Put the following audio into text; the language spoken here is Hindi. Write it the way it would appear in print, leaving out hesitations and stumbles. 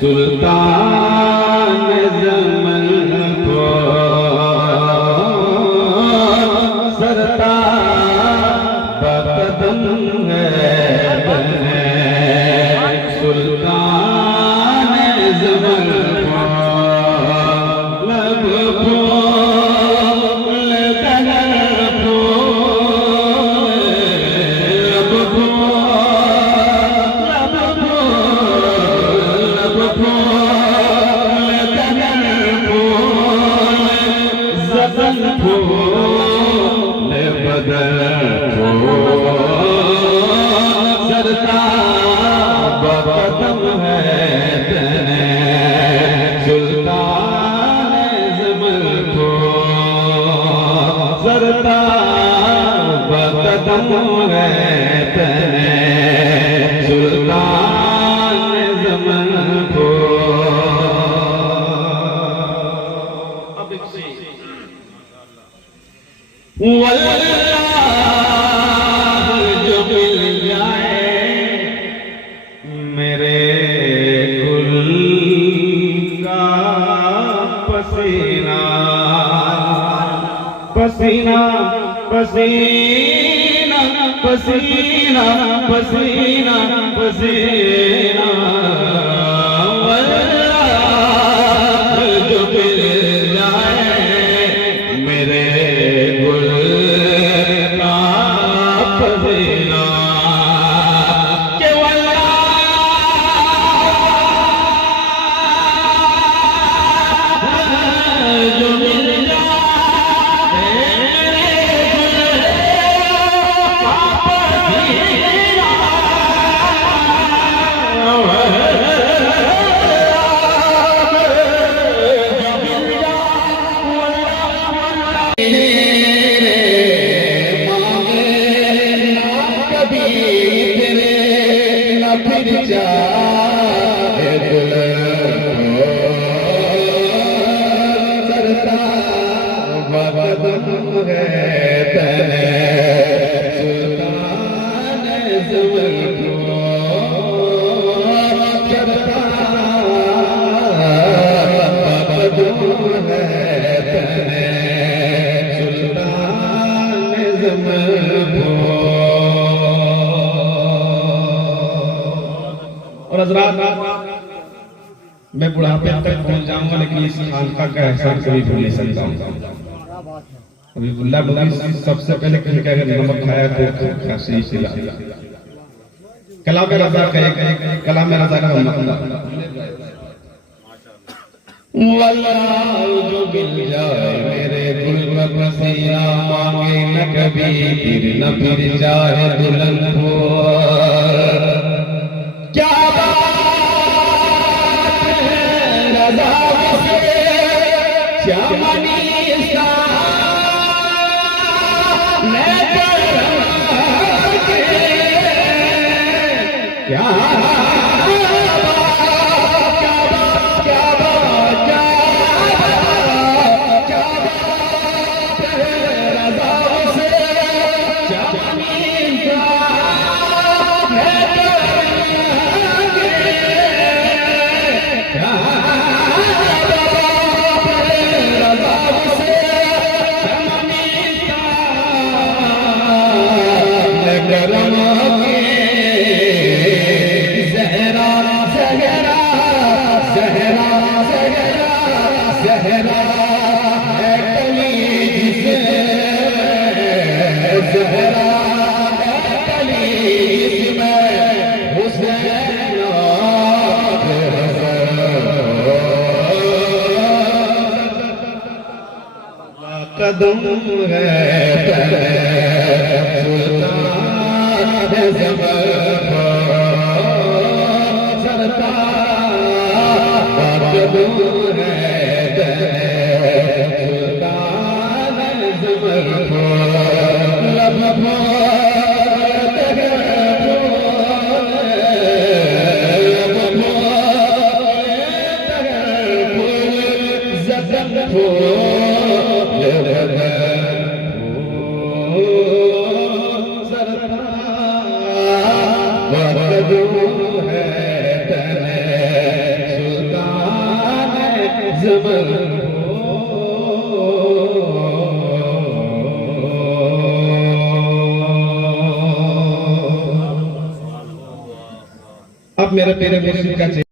सुल्तान ज़मन को सरता बकदम है बने सुल्तान ज़मन को लब फूल कलर फूल लब फूल लब फूल कलर फूल ज़बन फूल बदल फूल सरता बकदम है तेने सुल्तान ज़मन को सरता बकदम है तेने सुल्तान ज़मन को। वल्लाह जो मिल जाए मेरे गुल का पसीना पसीना पसीना पसीना पसीना पसीना वल्लाह जो मिल जाए मेरे गुल का पसीना के वल्लाह जो मिल जाए फिर जाए सरता बकदम है तेने सुल्तान ज़मन को सरता बकदम है तेने सुल्तान ज़मन को। और हज़रात मैं बुढ़ापे तक पहुंच जाऊंगा लेकिन इस खानका का एहसान कभी भूल नहीं सकता हूँ। अभी बुल्ला बुल्ला सबसे पहले किसी का अगर नमक खाया तो खांसी खिला कलाम रज़ा का कलाम रज़ा का वल्लाह जो मिल जाए मेरे गुल का पसीना मांगे न कभी फिर न फिर जाए दुल्हन को। क्या बात है रज़ा से श्यामनी सा मैं क्या कदम है सुल्तान ज़मन को सरता कदम है सुल्तान ज़मन को लब फूल वक़्त है तने सुल्तान ज़बर अब मेरे मुर्शिद का